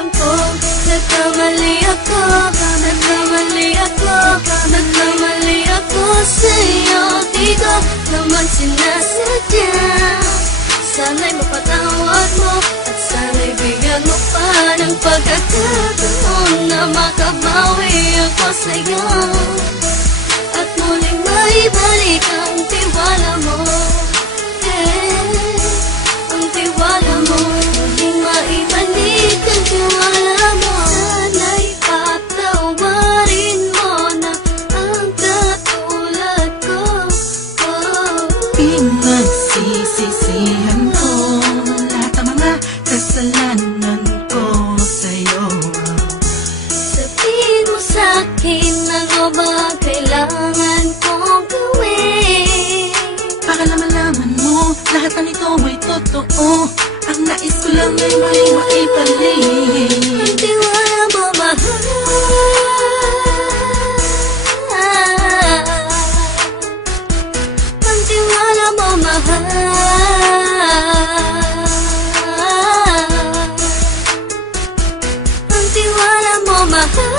Alam ko, nagkamali ako, nagkamali ako, nagkamali ako sa'yo. Di ko naman sinasadya. Sana'y mapatawad mo at sana'y bigyan mo pa ng pagkakataon na makabawi ako sa'yo at muling maibalik ang tiwala mo. Ang tiwala mo, muling maibalik ang tiwala mo. Sana'y patawarin mo na ang katulad ko. Pinagsisisihan ko lahat ng mga kasalanan ko sa'yo. Sabihin mo sa'kin ano ba kailangan kong gawin Para malaman mo lahat ng ito ay totoo. Ang nais ko lang ay may maibalik ang tiwala mo, mahal. Ang tiwala mo, mahal. Ang tiwala mo, mahal.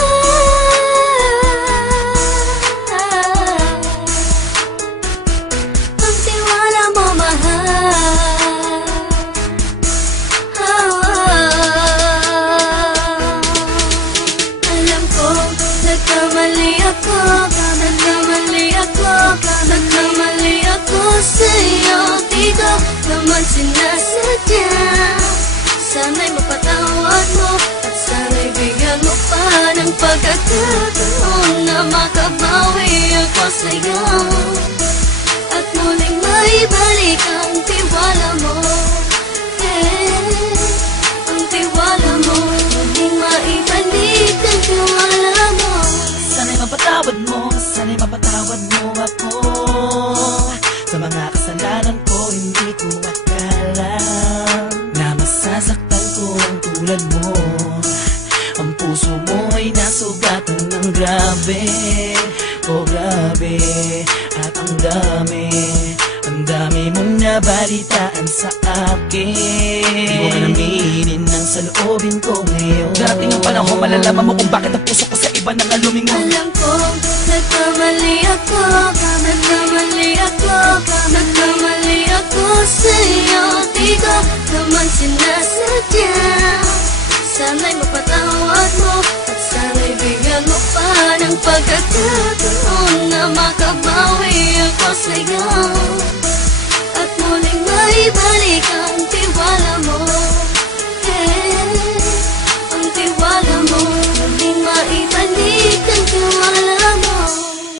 Ang tiwala mo, mahal. Alam ko, nagkamali ako, nagkamali ako, nagkamali ako sa'yo. Di ko naman sinasadya. Sana'y mapatawad mo at sana'y bigyan mo pa ng pagkakataon na makabawi ako sa'yo at muling maibalik ang tiwala mo. Ang tiwala mo, muling maibalik ang tiwala mo. Sana'y mapatawad mo, sana'y mapatawad mo ako sa mga kasalanan ko. Hindi ko akala na masasaktan ko ang tulad mo. Ang puso mo ay nasugatan ng grabe, oh grabe. At ang dami mong nabalitaan sa akin. Di mo man aminin ang saloobin ko ngayon. Darating ang panahon, malalaman mo kung bakit ang puso ko sa iba nang lumingon. Alam ko, nagkamali ako, nagkamali ako, nagkamali ako sa'yo. Di ko naman sinasadya. Sana'y mapatawad mo at sana'y bigyan mo pa ng pagkakataon